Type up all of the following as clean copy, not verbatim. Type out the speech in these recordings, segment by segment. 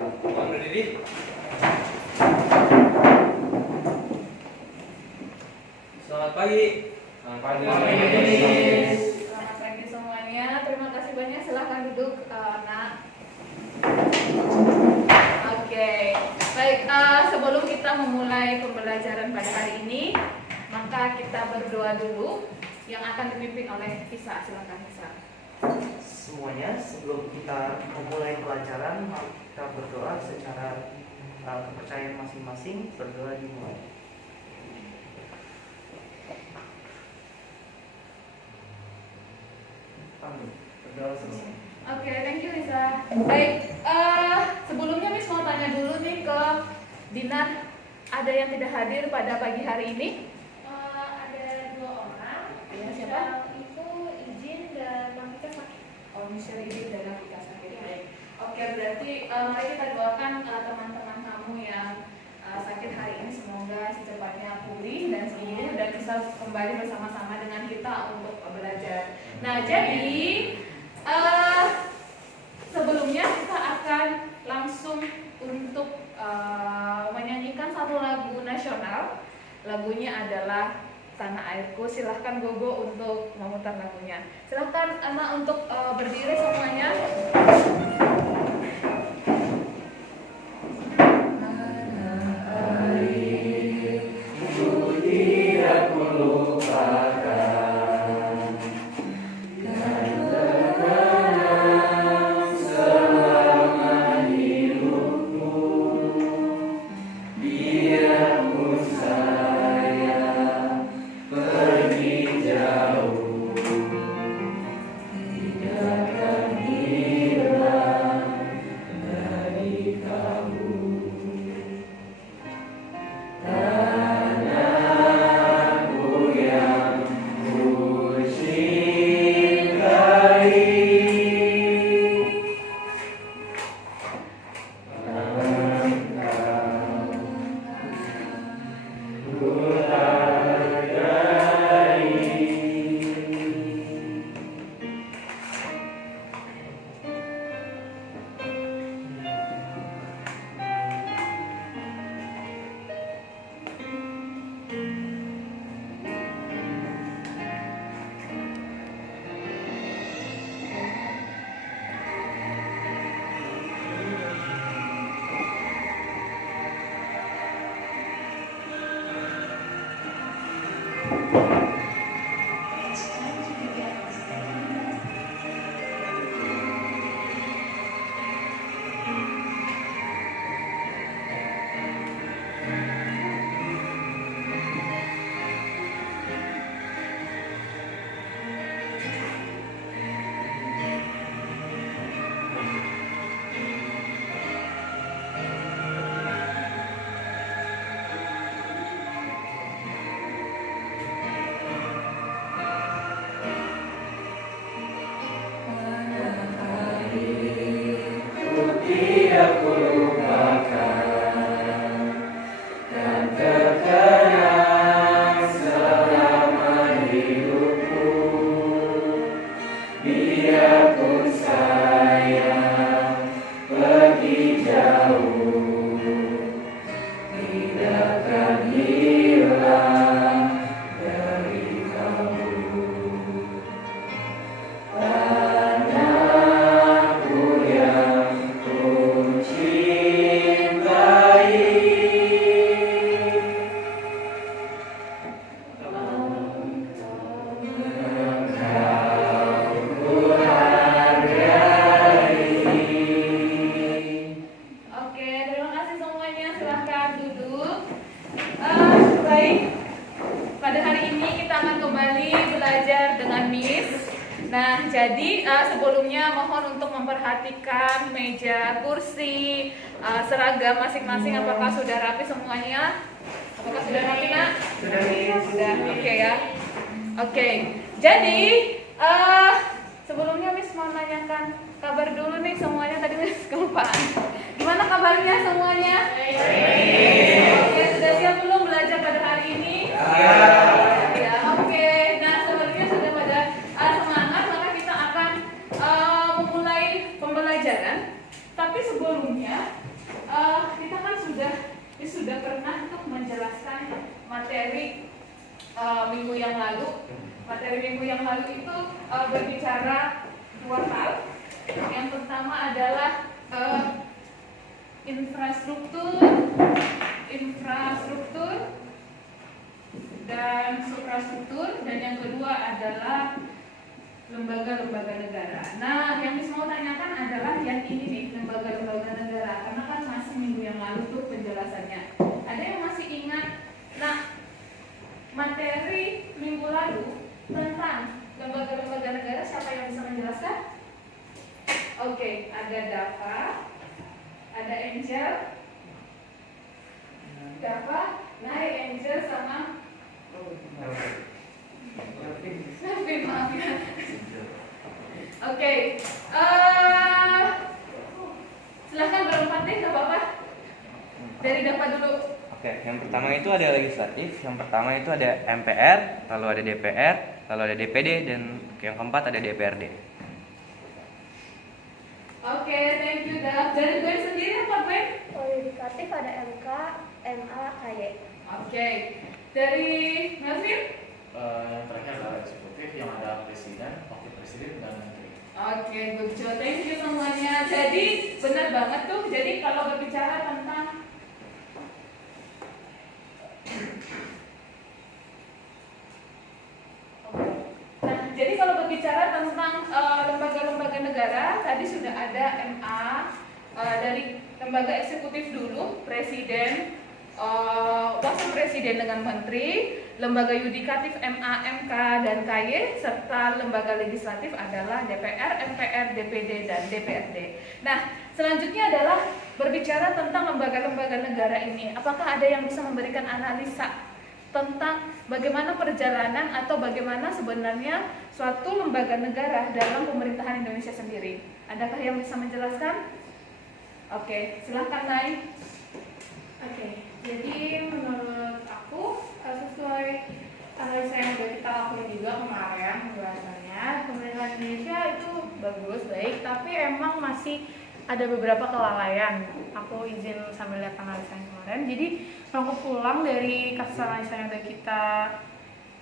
Bang Didi. Selamat pagi. Selamat pagi. Selamat pagi semuanya. Terima kasih banyak. Silahkan duduk, nak. Oke. Baik. Sebelum kita memulai pembelajaran pada hari ini, maka kita berdoa dulu yang akan dipimpin oleh Isa. Silakan Isa. Semuanya, sebelum kita memulai pelajaran, mari kita berdoa secara kepercayaan masing-masing. Berdoa dimulai. Amin. Berdoa selesai. Oke, thank you Isa. Baik. Sebelumnya Miss mau tanya dulu nih ke Dinar, ada yang tidak hadir pada pagi hari ini? Ada 2 orang. Ya, siapa? Itu izin dan Nafika sakit. Oh, Michelle Izin dan Nafika sakit. Baik. Oke, berarti mari kita doakan teman-teman kamu yang sakit hari ini, semoga secepatnya pulih dan sembuh dan bisa kembali bersama-sama dengan kita untuk belajar. Nah, jadi sebelumnya kita akan langsung untuk menyanyikan satu lagu nasional. Lagunya adalah Tanah Airku. Silahkan Gogo untuk memutar lagunya. Silahkan anak untuk berdiri semuanya. Sebelumnya mohon untuk memperhatikan meja, kursi, seragam masing-masing. Apakah sudah rapi semuanya? Apakah sudah rapi, Nak? Sudah. Oke ya. Oke. Jadi sebelumnya Miss mau nanyakan kabar dulu nih semuanya. Tadi Miss kelupaan. Gimana kabarnya semuanya? Oke, sudah siap belum belajar pada hari ini? Ya, oke. Nah, sebenarnya sudah pada semangat, maka kita akan memulai pembelajaran. Tapi sebelumnya untuk menjelaskan materi minggu yang lalu. Materi minggu yang lalu itu berbicara dua hal. Yang pertama adalah infrastruktur dan suprastruktur, dan yang kedua adalah lembaga-lembaga negara. Nah, yang Miss mau tanyakan adalah yang ini nih, lembaga-lembaga negara, karena kan masih minggu yang lalu tuh penjelasannya. Ada yang masih ingat? Nah, materi minggu lalu tentang lembaga-lembaga negara, siapa yang bisa menjelaskan? Oke, ada Dava, ada Angel, Dava, Nai, Angel, sama Melvin, maaf ya. Oke, silahkan berempat deh, gak apa-apa. Dari Dava dulu. Oke, yang pertama itu ada legislatif, yang pertama itu ada MPR, lalu ada DPR, lalu ada DPD, dan yang keempat ada DPRD. Oke, thank you Dav. Dari Gwen sendiri apa Gwen? Kalau yudikatif ada MK, MA, KY. Oke, dari Melvin? Yang terakhir adalah eksekutif yang ada presiden, wakil presiden, dan menteri. Oke, good job. Thank you semuanya. Jadi benar banget tuh. Jadi kalau berbicara tentang jadi kalau berbicara tentang lembaga-lembaga negara, tadi sudah ada MA, dari lembaga eksekutif dulu, presiden, wakil presiden dengan menteri, lembaga yudikatif MA, MK, dan KY, serta lembaga legislatif adalah DPR, MPR, DPD, dan DPRD. Nah, selanjutnya adalah berbicara tentang lembaga-lembaga negara ini. Apakah ada yang bisa memberikan analisa tentang bagaimana perjalanan atau bagaimana sebenarnya suatu lembaga negara dalam pemerintahan Indonesia sendiri? Adakah yang bisa menjelaskan? Oke, silahkan Nai. Oke, jadi menurut aku sesuai analisa yang udah kita lakukan juga kemarin pembahasannya, pemerintahan Indonesia itu bagus, baik, tapi emang masih ada beberapa kelalaian. Aku izin sambil lihat analisa yang kemarin. Jadi rangkup ulang dari kasus analisa yang udah kita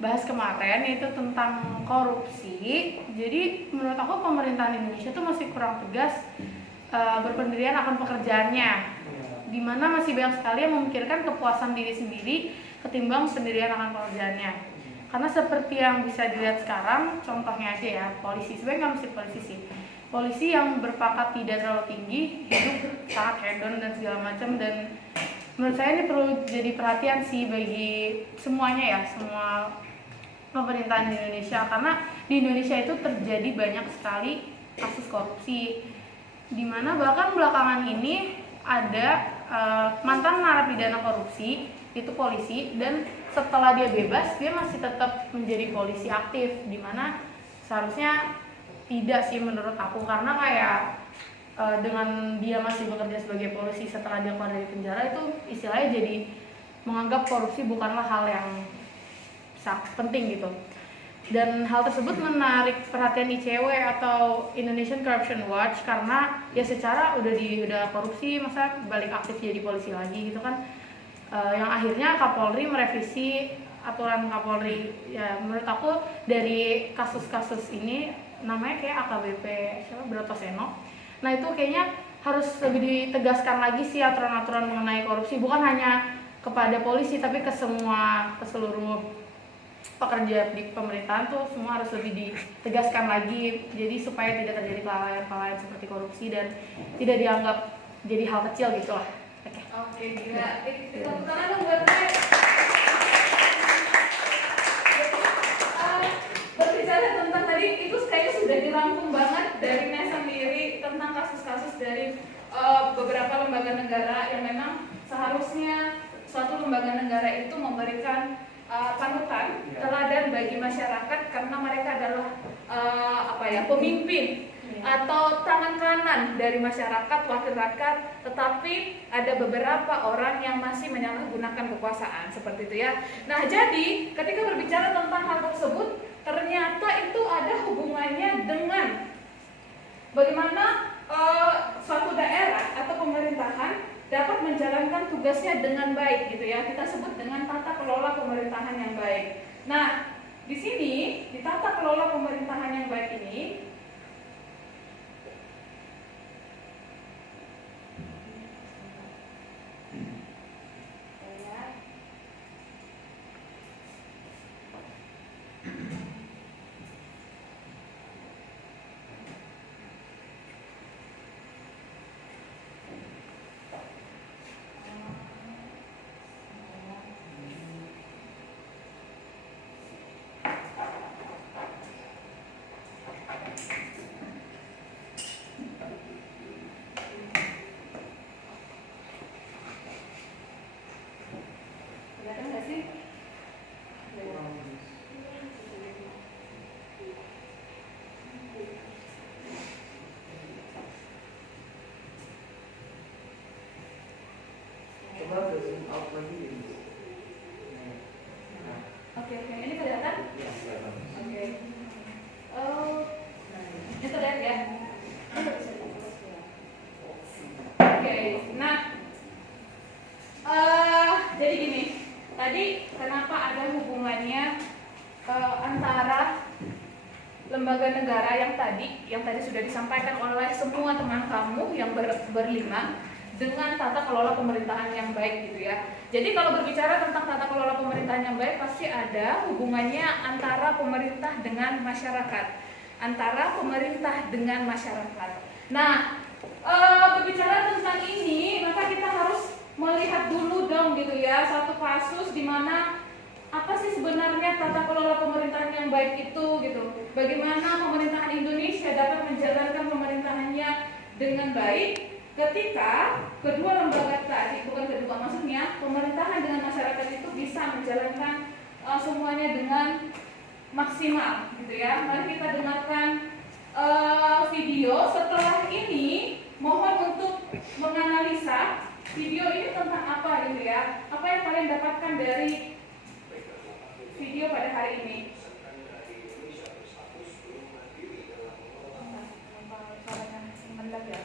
bahas kemarin, yaitu tentang korupsi. Jadi menurut aku pemerintahan Indonesia tuh masih kurang tegas berpendirian akan pekerjaannya, di mana masih banyak sekali yang memikirkan kepuasan diri sendiri ketimbang pendirian akan pekerjaannya. Karena seperti yang bisa dilihat sekarang, contohnya aja ya, polisi, sebenarnya nggak mesti polisi sih, polisi yang berpangkat tidak terlalu tinggi, hidup sangat hedon dan segala macam. Dan menurut saya ini perlu jadi perhatian sih bagi semuanya ya, semua pemerintahan di Indonesia, karena di Indonesia itu terjadi banyak sekali kasus korupsi, dimana bahkan belakangan ini ada mantan narapidana korupsi itu polisi, dan setelah dia bebas dia masih tetap menjadi polisi aktif, dimana seharusnya tidak sih menurut aku, karena kayak dengan dia masih bekerja sebagai polisi setelah dia keluar dari penjara, itu istilahnya jadi menganggap korupsi bukanlah hal yang penting gitu. Dan hal tersebut menarik perhatian ICW atau Indonesian Corruption Watch, karena ya secara udah korupsi masa balik aktif jadi polisi lagi gitu kan. Yang akhirnya Kapolri merevisi aturan Kapolri. Ya menurut aku dari kasus-kasus ini, namanya kayak AKBP siapa, Broto Seno. Nah itu kayaknya harus lebih ditegaskan lagi sih aturan-aturan mengenai korupsi, bukan hanya kepada polisi tapi ke seluruh pekerja di pemerintahan tuh semua harus lebih ditegaskan lagi, jadi supaya tidak terjadi kelalaian-kelalaian seperti korupsi dan tidak dianggap jadi hal kecil gitu lah. Oke, gila. Tepuk tangan dong buat saya. Berbicara tentang tadi itu kayaknya sudah dirangkum banget dari Nes sendiri tentang kasus-kasus dari beberapa lembaga negara yang memang seharusnya suatu lembaga negara itu memberikan panutan, teladan bagi masyarakat, karena mereka adalah pemimpin atau tangan kanan dari masyarakat, wakil rakyat. Tetapi ada beberapa orang yang masih menyalahgunakan kekuasaan seperti itu ya. Nah jadi ketika berbicara tentang hal tersebut, ternyata itu ada hubungannya dengan bagaimana suatu daerah atau pemerintahan dapat menjalankan tugasnya dengan baik gitu ya. Kita sebut dengan tata kelola pemerintahan yang baik. Nah, di sini di tata kelola pemerintahan yang baik ini kelihatan nggak sih? Coba ke zoom out lagi. Oke, yang ini kelihatan? Iya, kelihatan. Oke. Ini terlihat ya? Oke, nah, jadi gini, tadi kenapa ada hubungannya antara lembaga negara yang tadi sudah disampaikan oleh semua teman kamu yang berlima dengan tata kelola pemerintahan yang baik gitu ya. Jadi kalau berbicara tentang tata kelola pemerintahan yang baik pasti ada hubungannya antara pemerintah dengan masyarakat. Nah, berbicara tentang ini maka kita harus melihat dulu dong gitu ya satu kasus di mana apa sih sebenarnya tata kelola pemerintahan yang baik itu gitu. Bagaimana pemerintahan Indonesia dapat menjalankan pemerintahannya dengan baik ketika kedua lembaga tadi, maksudnya pemerintahan dengan masyarakat itu bisa menjalankan semuanya dengan maksimal gitu ya. Mari kita dengarkan video. Setelah ini mohon untuk menganalisa video ini tentang apa gitu ya. Apa yang kalian dapatkan dari video pada hari ini? Ya.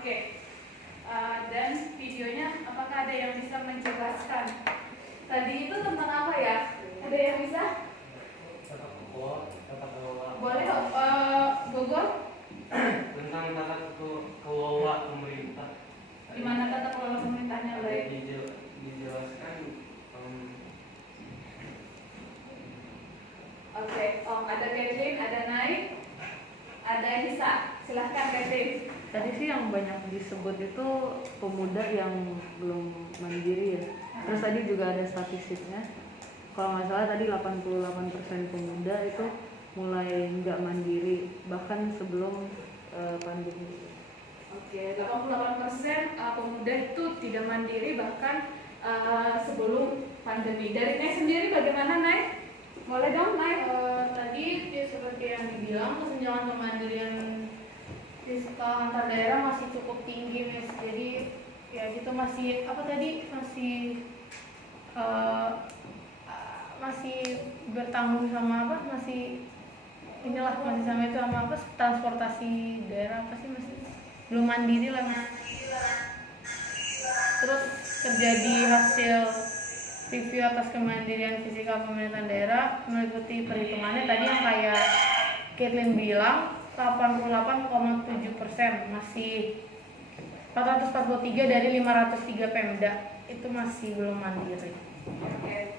Oke, dan videonya apakah ada yang bisa menjelaskan? Tadi itu tentang apa ya? Ada yang bisa? Boleh, Gogol? Tentang tata kelola pemerintah. Gimana tata kelola pemerintahnya baik? Dijelaskan. Oke, ada Kathleen, ada Naik, ada Hisa. Silahkan Kathleen. Tadi sih yang banyak disebut itu pemuda yang belum mandiri ya. Terus tadi juga ada statistiknya. Kalau nggak salah tadi 88% pemuda itu mulai nggak mandiri bahkan sebelum pandemi. Oke, 88% pemuda itu tidak mandiri bahkan sebelum pandemi. Dari Naik sendiri bagaimana Naik? Boleh dong Naik? Tadi ya, seperti yang dibilang kesenjangan kemandirian fiskal antar daerah masih cukup tinggi Miss. Jadi ya gitu masih apa tadi masih bertanggung sama apa masih sama itu sama apa transportasi daerah apa sih masih belum mandiri lah Mas. Terus terjadi hasil review atas kemandirian fiskal pemerintahan daerah meliputi perhitungannya tadi yang kayak Kathleen bilang 88,7%, masih 443 dari 503 Pemda itu masih belum mandiri. Oke.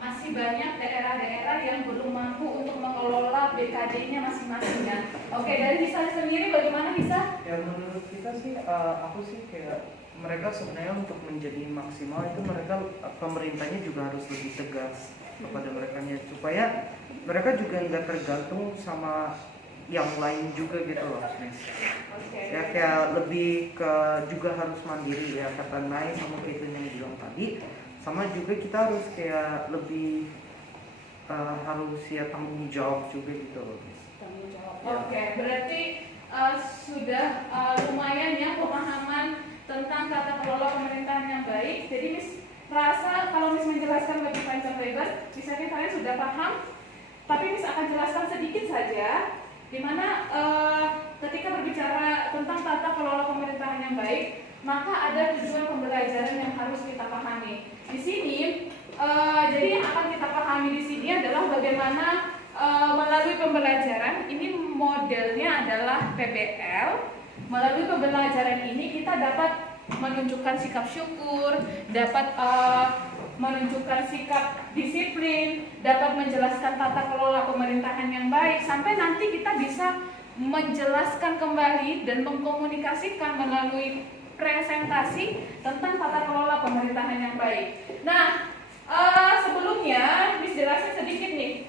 Masih banyak daerah-daerah yang belum mampu untuk mengelola BKD-nya masing-masing ya. Oke, dari Hisa sendiri bagaimana Hisa? Ya menurut kita sih, aku sih kayak mereka sebenarnya untuk menjadi maksimal itu mereka pemerintahnya juga harus lebih tegas kepada mereka supaya mereka juga nggak tergantung sama yang lain juga gitu loh, Miss. Oke. Ya kayak lebih ke juga harus mandiri ya kata Nai sama Caitlin yang bilang tadi. Sama juga kita harus kayak lebih harus ya tanggung jawab juga gitu loh, Miss. Tanggung jawab. Oke, berarti sudah lumayan ya pemahaman tentang tata kelola pemerintahan yang baik. Jadi Miss rasa kalau Miss menjelaskan lebih panjang lebar, misalnya kalian sudah paham, tapi Miss akan jelaskan sedikit saja. Dimana ketika berbicara tentang tata kelola pemerintahan yang baik, maka ada tujuan pembelajaran yang harus kita pahami. Di sini, jadi yang akan kita pahami di sini adalah bagaimana melalui pembelajaran ini modelnya adalah PBL. Melalui pembelajaran ini kita dapat menunjukkan sikap syukur, dapat menunjukkan sikap disiplin, dapat menjelaskan tata kelola pemerintahan yang baik, sampai nanti kita bisa menjelaskan kembali dan mengkomunikasikan melalui presentasi tentang tata kelola pemerintahan yang baik. Nah, sebelumnya Miss jelasin sedikit nih,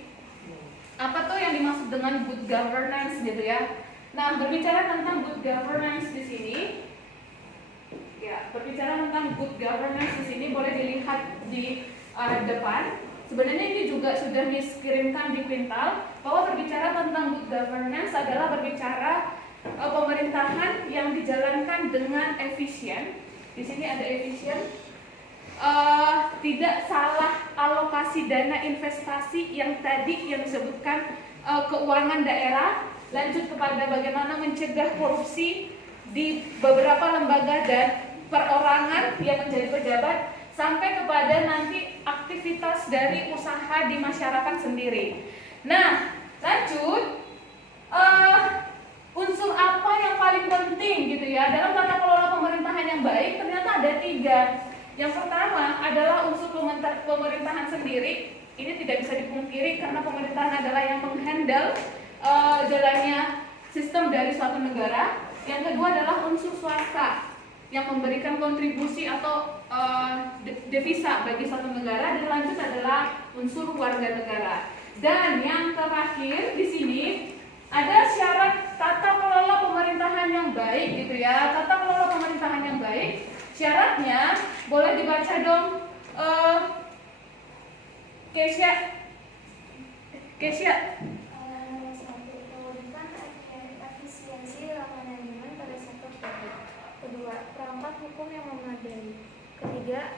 apa tuh yang dimaksud dengan good governance gitu ya. Nah, berbicara tentang good governance di sini, ya, berbicara tentang good governance di sini boleh dilihat di depan. Sebenarnya ini juga sudah Miss kirimkan di Quintal bahwa berbicara tentang good governance adalah berbicara pemerintahan yang dijalankan dengan efisien. Di sini ada efisien, tidak salah alokasi dana investasi yang tadi yang disebutkan keuangan daerah, lanjut kepada bagaimana mencegah korupsi di beberapa lembaga dan perorangan yang menjadi pejabat, sampai kepada nanti aktivitas dari usaha di masyarakat sendiri. Nah, lanjut, unsur apa yang paling penting gitu ya dalam tata kelola pemerintahan yang baik? Ternyata ada 3. Yang pertama adalah unsur pemerintahan sendiri. Ini tidak bisa dipungkiri karena pemerintahan adalah yang menghandle jalannya sistem dari suatu negara. Yang kedua adalah unsur swasta yang memberikan kontribusi atau devisa bagi suatu negara, dan lanjut adalah unsur warga negara. Dan yang terakhir di sini ada syarat tata kelola pemerintahan yang baik gitu ya. Tata kelola pemerintahan yang baik. Syaratnya boleh dibaca dong, Kesia. Satu, mewujudkan efisiensi manajemen pada sektor publik. Kedua, perangkat hukum yang memadai. Ketiga,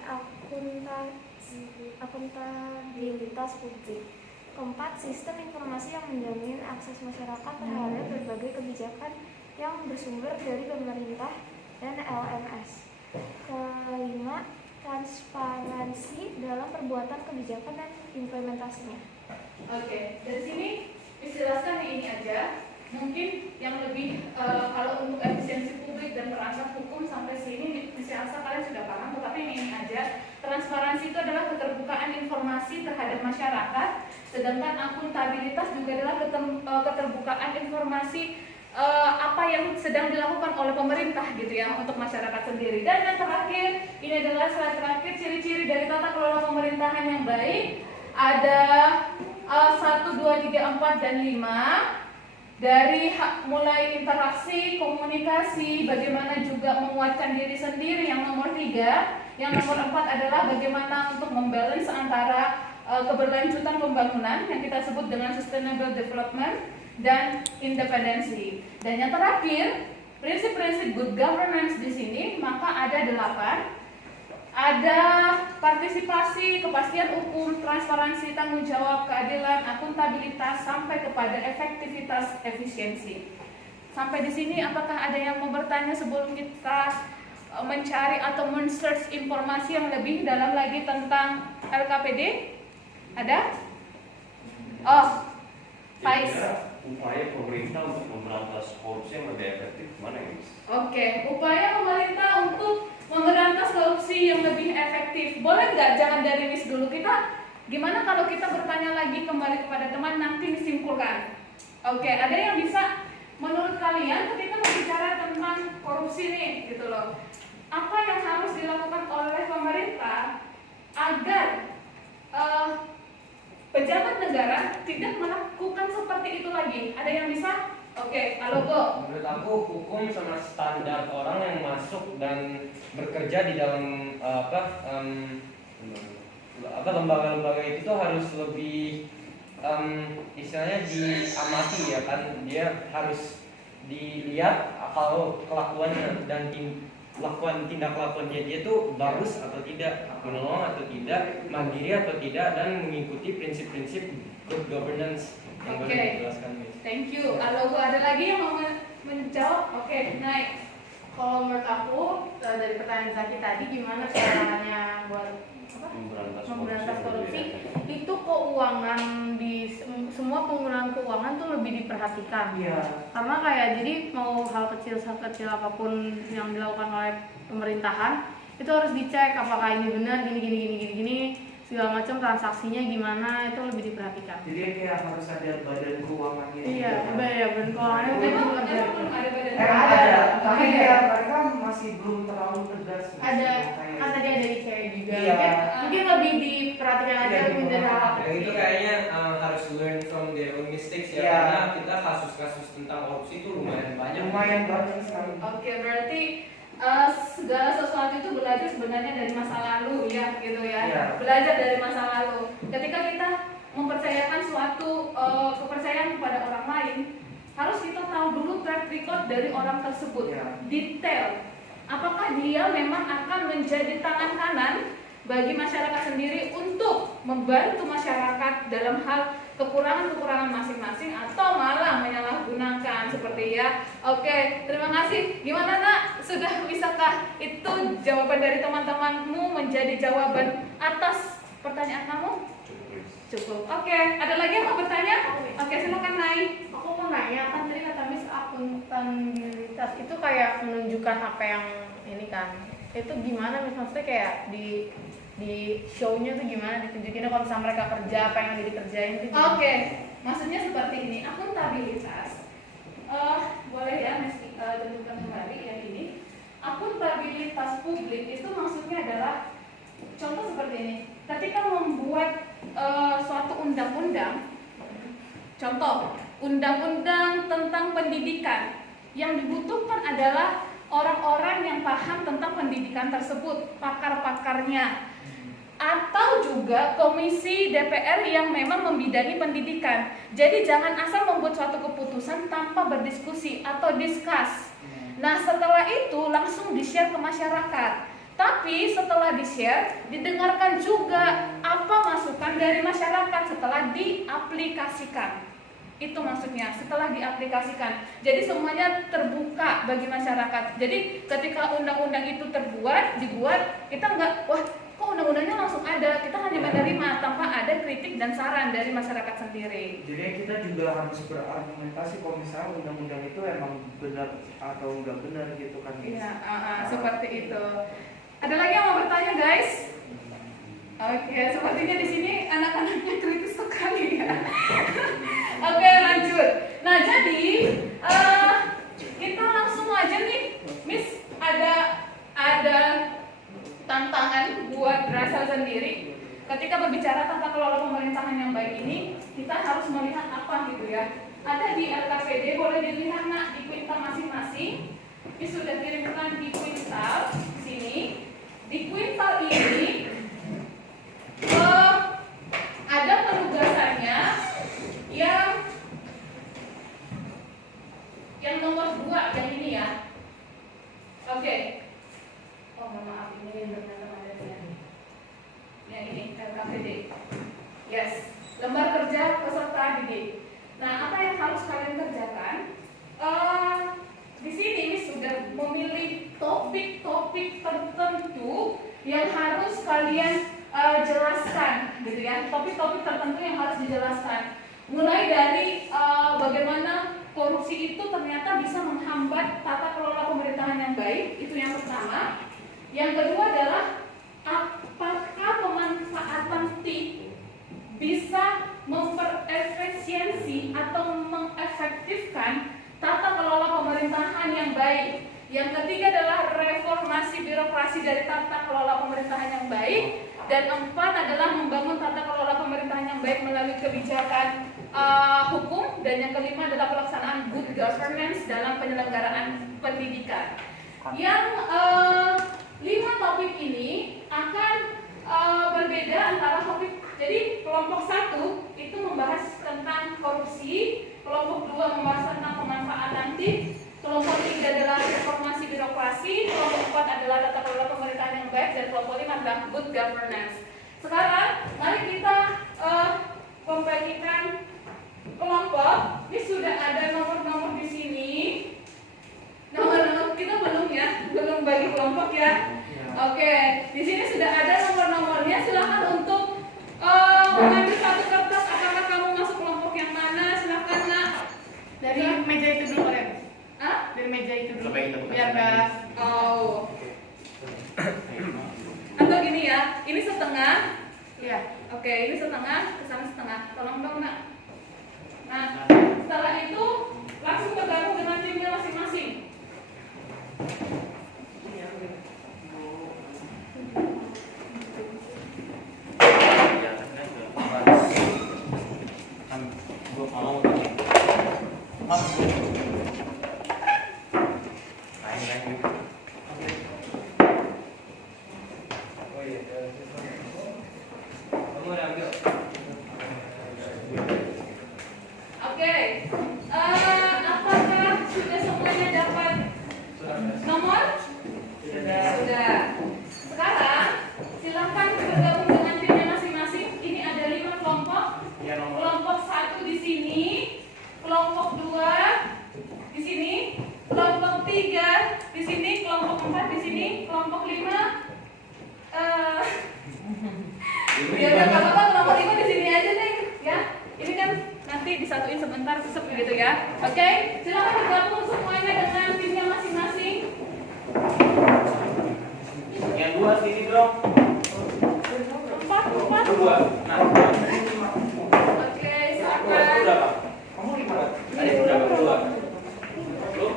akuntabilitas publik. Keempat, sistem informasi yang menjamin akses masyarakat terhadap berbagai kebijakan yang bersumber dari pemerintah dan LMS. Kelima, transparansi dalam perbuatan kebijakan dan implementasinya. Oke, dari sini dijelaskan ini aja. Mungkin yang lebih kalau untuk efisiensi publik dan perangkat hukum sampai sini saya rasa kalian sudah paham, tetapi ini aja. Transparansi itu adalah keterbukaan informasi terhadap masyarakat, sedangkan akuntabilitas juga adalah keterbukaan informasi apa yang sedang dilakukan oleh pemerintah gitu ya untuk masyarakat sendiri. Dan yang terakhir, ini adalah slide terakhir, ciri-ciri dari tata kelola pemerintahan yang baik. Ada 1, 2, 3, 4, dan 5. Dari mulai interaksi, komunikasi, bagaimana juga menguatkan diri sendiri yang nomor 3. Yang nomor 4 adalah bagaimana untuk membalance antara keberlanjutan pembangunan yang kita sebut dengan sustainable development dan independensi. Dan yang terakhir, prinsip-prinsip good governance di sini maka ada 8. Ada partisipasi, kepastian hukum, transparansi, tanggung jawab, keadilan, akuntabilitas, sampai kepada efektivitas, efisiensi. Sampai di sini apakah ada yang mau bertanya sebelum kita mencari atau men-search informasi yang lebih dalam lagi tentang LKPD? Ada? Oh, Faiz. Upaya pemerintah untuk memberantas korupsi yang lebih efektif mana ya? Oke, upaya pemerintah untuk memberantas korupsi yang lebih efektif. Boleh nggak jangan dari Miss dulu, kita gimana kalau kita bertanya lagi kembali kepada teman nanti disimpulkan. Oke, ada yang bisa menurut kalian ketika berbicara tentang korupsi nih gitu loh, apa yang harus dilakukan oleh pemerintah agar pejabat negara tidak melakukan seperti itu lagi? Ada yang bisa? Oke, kalau Go. Menurut aku hukum sama standar orang yang masuk dan bekerja di dalam lembaga-lembaga itu tuh harus lebih istilahnya diamati ya kan, dia harus dilihat kalau kelakuannya dan tindak lakuannya dia tuh bagus atau tidak, menolong atau tidak, mandiri atau tidak, dan mengikuti prinsip-prinsip good governance yang Oke. boleh dijelaskan. Thank you. Kalau ada lagi yang mau menjawab, oke, naik. Kalau menurut aku dari pertanyaan Zaki tadi, gimana caranya buat memberantas korupsi, itu keuangan di semua penggunaan keuangan tuh lebih diperhatikan. Iya. Karena kayak jadi mau hal kecil apapun yang dilakukan oleh pemerintahan itu harus dicek apakah ini benar, gini segala macam, transaksinya gimana, itu lebih diperhatikan. Jadi kayak harus ada badan keuangannya. Iya, badan keuangannya Memang itu lebih belum ada badan. Ada, tapi ya mereka masih belum terlalu tegas. ada Kayak kan tadi ada di cewek juga. Iya. Mungkin lebih diperhatikan aja Iya, lebih dari hal Yang kecil. itu kayaknya harus learn from their own mistakes ya, Iya. karena kita kasus-kasus tentang korupsi itu lumayan banyak. lumayan banyak sekali. Oke, berarti segala sesuatu itu belajar sebenarnya dari masa lalu ya, gitu ya. Iya. Belajar dari masa lalu. Ketika kita mempercayakan suatu kepercayaan kepada orang lain, harus kita tahu dulu track record dari orang tersebut, Iya. detail. Apakah dia memang akan menjadi tangan kanan bagi masyarakat sendiri untuk membantu masyarakat dalam hal kekurangan-kekurangan masing-masing, atau malah menyalahgunakan seperti ya. Oke, terima kasih. Gimana Nak? Sudah bisakah itu jawaban dari teman-temanmu menjadi jawaban atas pertanyaan kamu? Cukup. Oke, ada lagi yang mau bertanya? Oke, silakan naik. Aku mau nanya, kan tadi kata Miss akuntabilitas itu kayak menunjukkan apa yang ini kan. Itu gimana Miss, maksudnya kayak di show-nya tuh gimana ditunjukin kalau misalnya mereka kerja, apa yang lagi dikerjain tuh gimana? Oke, maksudnya seperti ini. Akuntabilitas. Boleh ya, Miss, tunjukkan kembali yang ini. Akuntabilitas publik itu maksudnya adalah contoh seperti ini. Ketika membuat suatu undang-undang, Contoh, undang-undang tentang pendidikan. Yang dibutuhkan adalah orang-orang yang paham tentang pendidikan tersebut, pakar-pakarnya. Atau juga komisi DPR yang memang membidangi pendidikan. Jadi jangan asal membuat suatu keputusan tanpa berdiskusi atau discuss. Nah, setelah itu langsung di-share ke masyarakat. Tapi setelah di-share, didengarkan juga apa masukan dari masyarakat setelah diaplikasikan. Itu maksudnya, setelah diaplikasikan. Jadi semuanya terbuka bagi masyarakat. Jadi ketika undang-undang itu dibuat, kita nggak, wah kok undang-undangnya langsung ada. Kita hanya menerima tanpa ada kritik dan saran dari masyarakat sendiri. Jadi kita juga harus berargumentasi kalau misalnya undang-undang itu emang benar atau enggak benar gitu kan. Iya, seperti itu. Ada lagi yang mau bertanya, guys? Oke, sepertinya di sini anak-anaknya kritis sekali ya. Oke, lanjut. Nah, jadi kita langsung aja nih, Miss, ada tantangan buat Rasa sendiri. Ketika berbicara tata kelola pemerintahan yang baik ini, kita harus melihat apa gitu ya. Ada di LKPD, boleh dilihat nak di kuintal masing-masing. Ini sudah kirimkan di kuintal sini. Di kuintal ini ada penugasannya yang nomor 2 yang ini ya. Oke. Oh maaf, ini yang ternyata ada yang ini LKPD. Yes, lembar kerja peserta didik. Nah, apa yang harus kalian kerjakan? Di sini ini sudah memilih topik-topik tertentu yang harus kalian jelaskan, gitu ya. Topik-topik tertentu yang harus dijelaskan. Mulai dari bagaimana korupsi itu ternyata bisa menghambat tata kelola pemerintahan yang baik, itu yang pertama. Yang kedua adalah apakah pemanfaatan TIP bisa memperefisiensi atau mengefektifkan tata kelola pemerintahan yang baik. Yang ketiga adalah reformasi birokrasi dari tata kelola pemerintahan yang baik. Dan 4 adalah membangun tata kelola pemerintahan yang baik melalui kebijakan hukum. Dan yang kelima adalah pelaksanaan good governance dalam penyelenggaraan pendidikan. Yang 5 topik ini akan berbeda antara topik. Jadi kelompok 1 itu membahas tentang korupsi, kelompok 2 membahas tentang pemanfaatan TIP, kelompok 3 adalah reformasi birokrasi, kelompok 4 adalah tata kelola pemerintahan yang baik, dan kelompok 5 adalah good governance. Sekarang mari kita membagikan kelompok. Ini sudah ada nomor-nomor di sini. Nomor-nomor kita belum bagi kelompok ya. Oke, di sini sudah ada nomor-nomornya. Silakan untuk mengambil satu kertas. Apakah kamu masuk kelompok yang mana? Silakan nak. Dari meja itu dulu Ren. Dari meja itu dulu. Biar enggak. Oh. Atau gini ya, ini setengah. Iya. Oke, ini setengah, kesana setengah. Tolong dong nak. Nah, setelah itu langsung bergabung dengan timnya masing-masing. Oke, apakah sudah semuanya dapat nomor? Sudah. Sekarang silakan bergabung dengan timnya masing-masing. Ini ada 5 kelompok. Kelompok 1 di sini, kelompok 2 di sini, kelompok 3 di sini, kelompok 4 di sini, kelompok 5 ya udah apa-apa, kelompok 5 di sini aja deh ya. Ini kan nanti disatuin sebentar susep gitu ya. Oke, silakan bergabung semuanya dengan timnya masing-masing. Yang 2 sini bro. 4. 2. Nah. Oke, silakan. Kamu 5. Tadi udah berdua. Lu?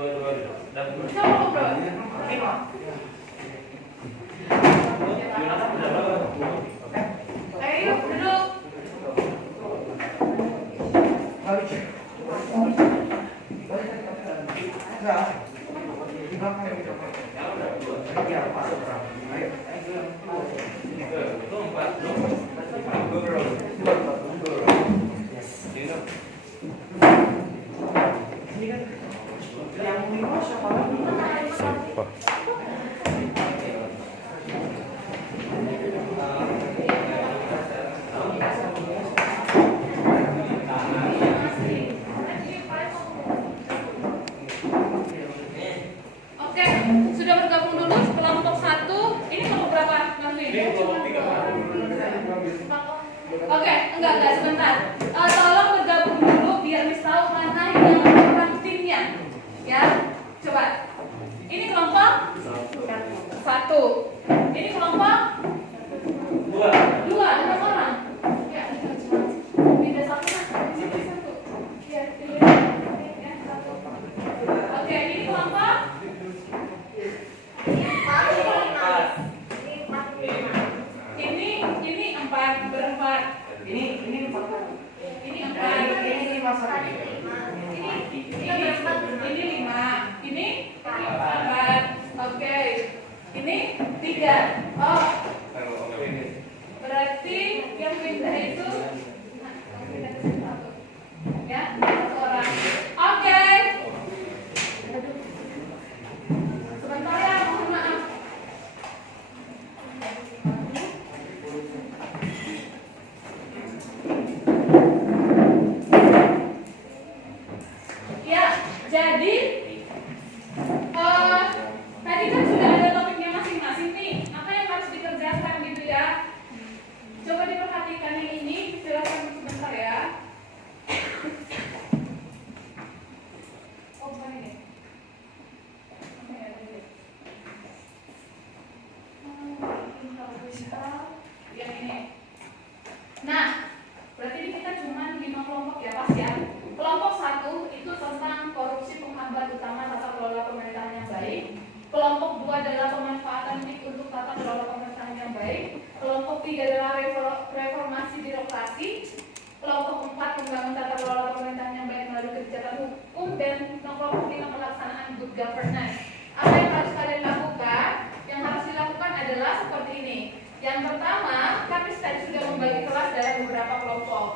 dan Coba ngobrol. Ayo duduk. Oke, sudah bergabung dulu kelompok 1. Ini kelompok berapa nanti? Oke, enggak sebentar. Tolong bergabung dulu biar Miss tahu mana yang merupakan timnya. Ya, coba. Ini kelompok 1. Ini kelompok 2. Ada orang? Ya, beda satu mas. Sini satu. Ya, ya, satu. Oke, ini kelompok. Ini 4 berempat. Ini 4. Ini 4. Ini masak. Ini 5. Ini 4. Oke. Ini 3. Oh. Berarti yang pindah itu ya, 1 orang. Oke. Sebentar ya, mohon maaf. Ya, jadi tadi kan sudah ada topiknya masing-masing nih. Apa yang harus dikerjakan gitu ya? Coba diperhatikan yang ini, silakan sebentar ya. Oh, bukan ini. Yang ini. Nah, berarti ini kita cuma 5 kelompok ya, pas ya. Kelompok 1 itu tentang korupsi penghambat utama tata kelola pemerintahan yang baik. Kelompok 2 adalah pemanfaatan MIK untuk tata kelola pemerintahan yang baik. Kelompok 3 adalah reformasi birokrasi. Kelompok 4 membangun tata kelola pemerintahan yang baik melalui kebijakan hukum. Dan kelompok 5 pelaksanaan good governance. Apa yang harus kalian lakukan? Yang harus dilakukan adalah seperti ini. Yang pertama, kami tadi sudah membagi kelas dalam beberapa kelompok.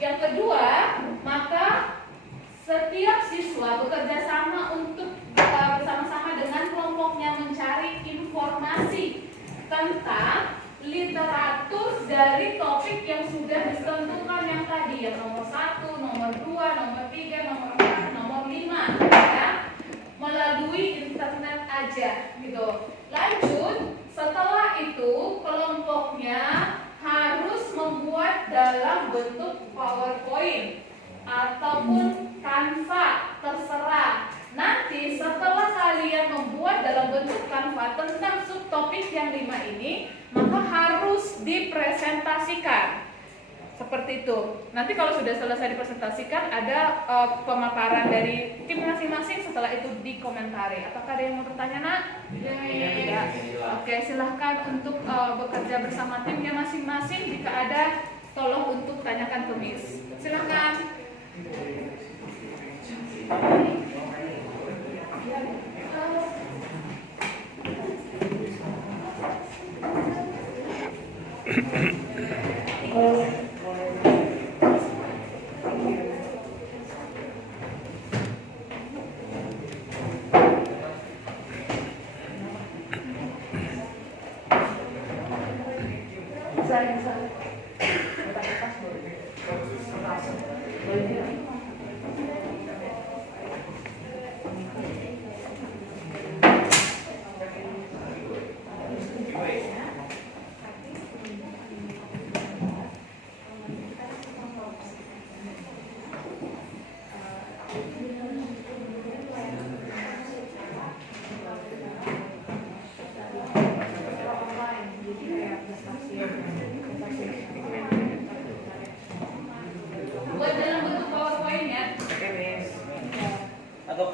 Yang kedua, maka setiap siswa bekerja sama untuk bersama-sama dengan kelompoknya mencari informasi tentang literatur dari topik yang sudah ditentukan yang tadi, yang nomor 1, nomor 2, nomor 3, nomor 4, nomor 5 ya, melalui internet aja gitu. Lanjut, setelah itu kelompoknya harus membuat dalam bentuk PowerPoint ataupun Canva, terserah. Nanti setelah kalian membuat dalam bentuk Canva tentang subtopik yang 5 ini, maka harus dipresentasikan. Seperti itu. Nanti kalau sudah selesai dipresentasikan, ada pemaparan dari tim masing-masing, setelah itu dikomentari. Apakah ada yang mau bertanya, Nak? Ya. Oke, silahkan untuk bekerja bersama timnya masing-masing. Jika ada, tolong untuk tanyakan ke Miss. Silahkan.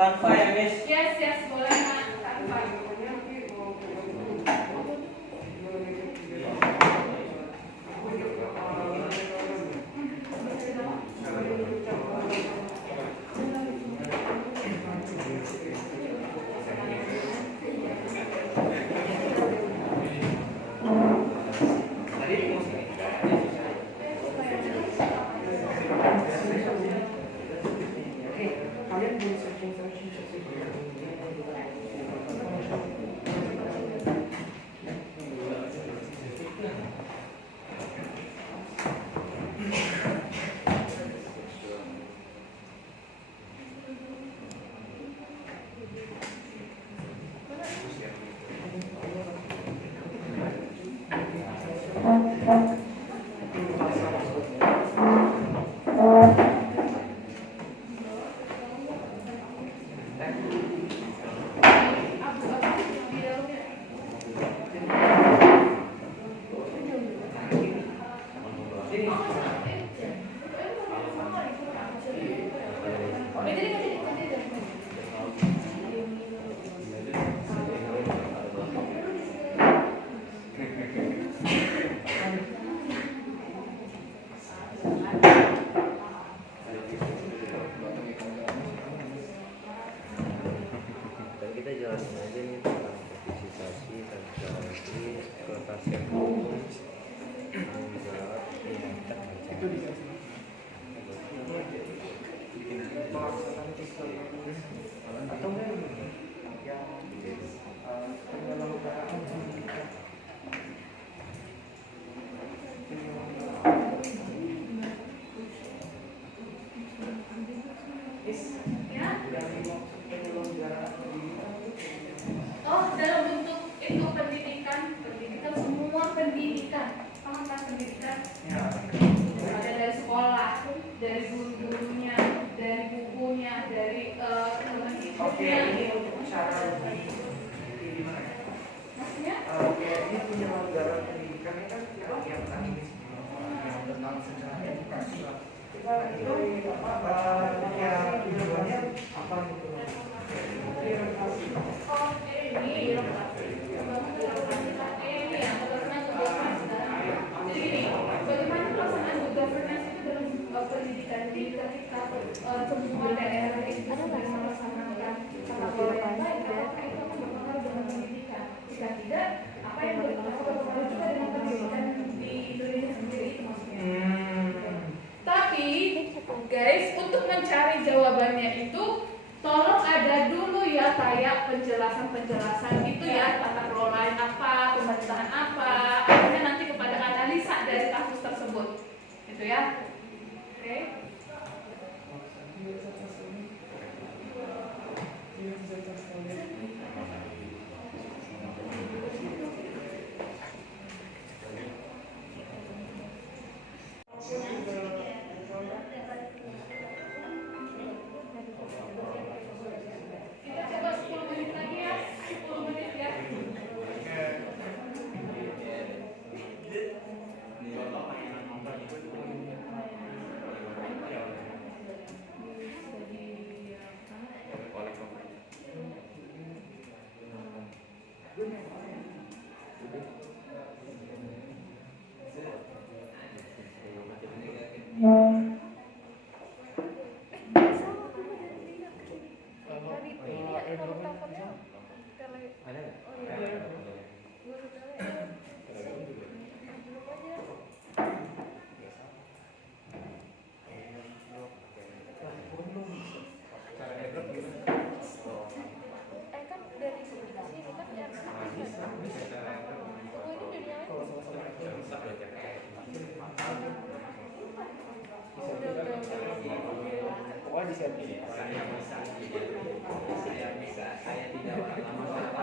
Canva ya Miss? Yes, boleh Mak. Canva. Kalian boleh searching. Dan kita jelasin aja nih tentang partisipasi, transparansi, eksploitasi ekonomi, tanggung jawab, tindakan, Itu dikasih. Pelaksanaan atau enggak yang penyelenggaraan Oh, dalam bentuk itu pendidikan semua pendidikan. Paham kan pendidikan? Ada dari sekolah, dari guru-gurunya, dari bukunya, dari Oke, ini untuk cara di mana? maksudnya? Oke, ini penyelenggaraan pendidikan ini kan yang tadi yang tentang sejarah edukasi. Kita itu ya tujuannya apa gitu? Oh, ini ya, bagaimana jadi gini, bagaimana pelaksanaan good governance itu dalam pendidikan. Jadi ketika semua daerah itu sudah melaksanakan tata kelola yang baik, apakah itu akan berpengaruh dengan pendidikan? Jika tidak, apa yang berpengaruh juga dengan pendidikan di Indonesia sendiri itu maksudnya. Tapi guys, untuk mencari jawabannya itu tolong ada dulu ya kayak penjelasan itu ya, tata kelola apa, pemerintahan apa, akhirnya nanti kepada analisa dari kasus tersebut, gitu ya. Oke. Kita coba 10 menit lagi ya, 10 menit ya. Kan dari sini kan yang ini Pokoknya di setting. Saya bisa, saya tidak lama-lama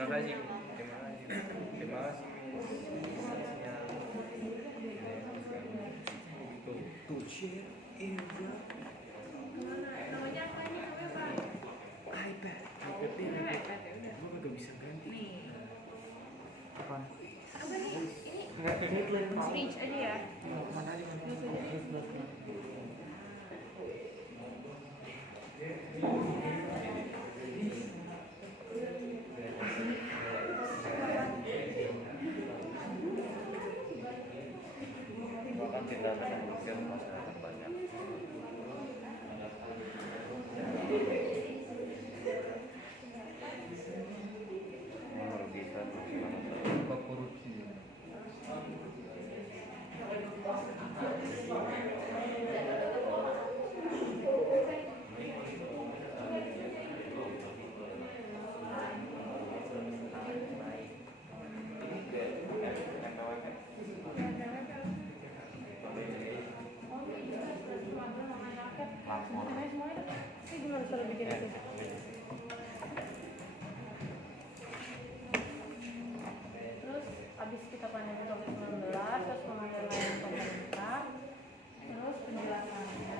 Terima kasih Miss. Siap. Tuh share Eva. Namanya apa ini? Namanya apa? iPad. iPad ya udah. Gue gak bisa ganti. Nih. Apaan? Apa nih? Ini Enggak, ini kelihatan. speech aja ya. Mana aja kan? Bahkan tindakan yang berpikir masyarakat banyak. Merugikan masyarakat. Korupsi. Ini gimana cara bikin itu? Terus habis kita pandemi COVID-19, terus mengambil layanan pemerintah, terus penjelasannya.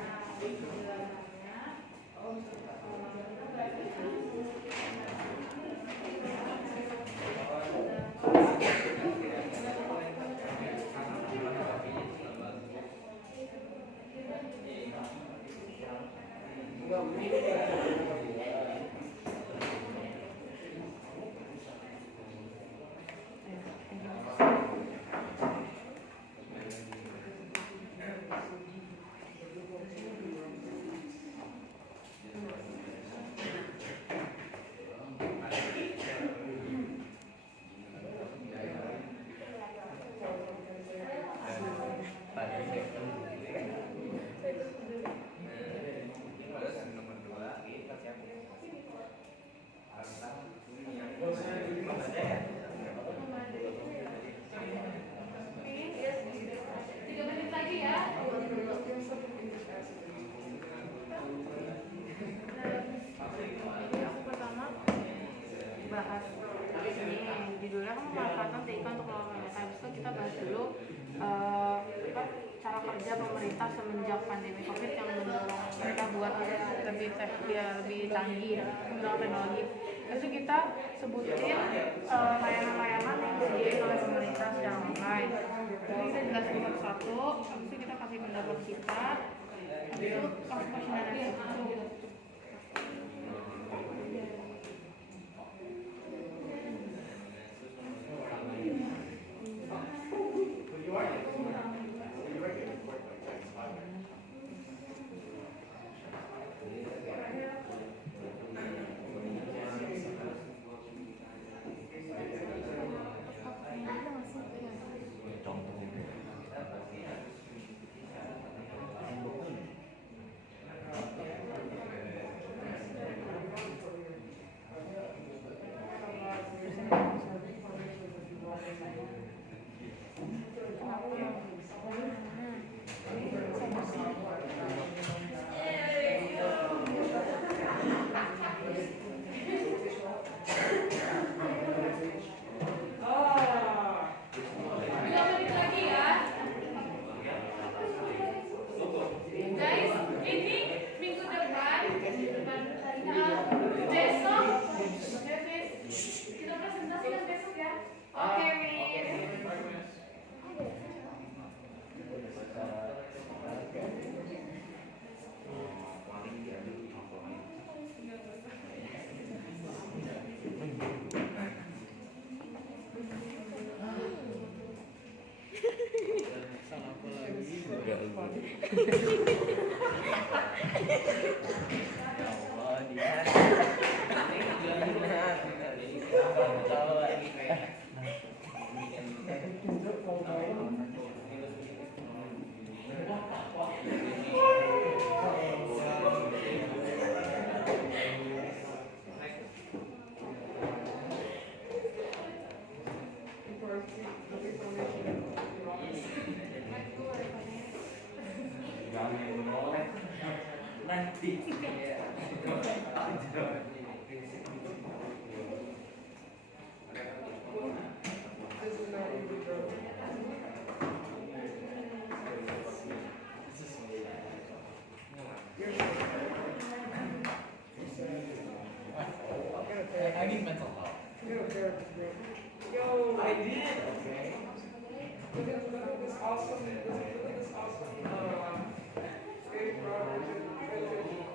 Aku pertama bahas ini judulnya kan memanfaatkan TIK untuk melakukan data. Habis itu kita bahas dulu cara kerja pemerintah semenjak pandemi COVID yang mendorong mereka buat lebih canggih menggunakan teknologi. Terus kita sebutin layanan-layanan yang disediakan oleh pemerintah secara online. Jadi kita jelasin satu-satu, habis itu kita kasih pendapat kita, habis itu kasih questionnaire gitu.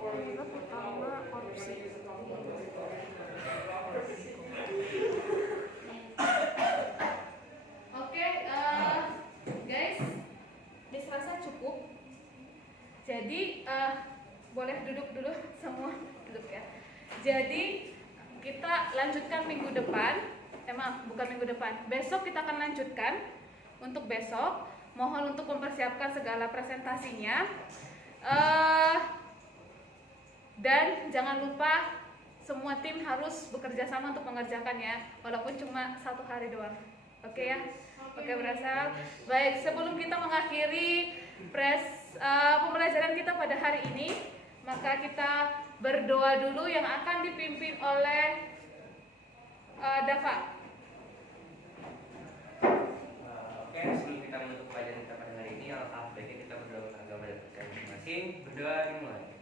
Penyebab utama korupsi. Oke, guys, dirasa cukup. Jadi boleh duduk dulu semua, duduk ya. Jadi kita lanjutkan minggu depan. Maaf, bukan minggu depan. Besok kita akan lanjutkan. Untuk besok, mohon untuk mempersiapkan segala presentasinya. Dan jangan lupa semua tim harus bekerja sama untuk mengerjakannya, walaupun cuma 1 hari doang. Oke ya? Oke, berasa. Baik, sebelum kita mengakhiri pembelajaran kita pada hari ini, maka kita berdoa dulu yang akan dipimpin oleh Dava. Oke, sebelum kita menutup pelajaran kita pada hari ini, alangkah baiknya kita berdoa kepada agama dan percaya masing-masing. Berdoa dimulai.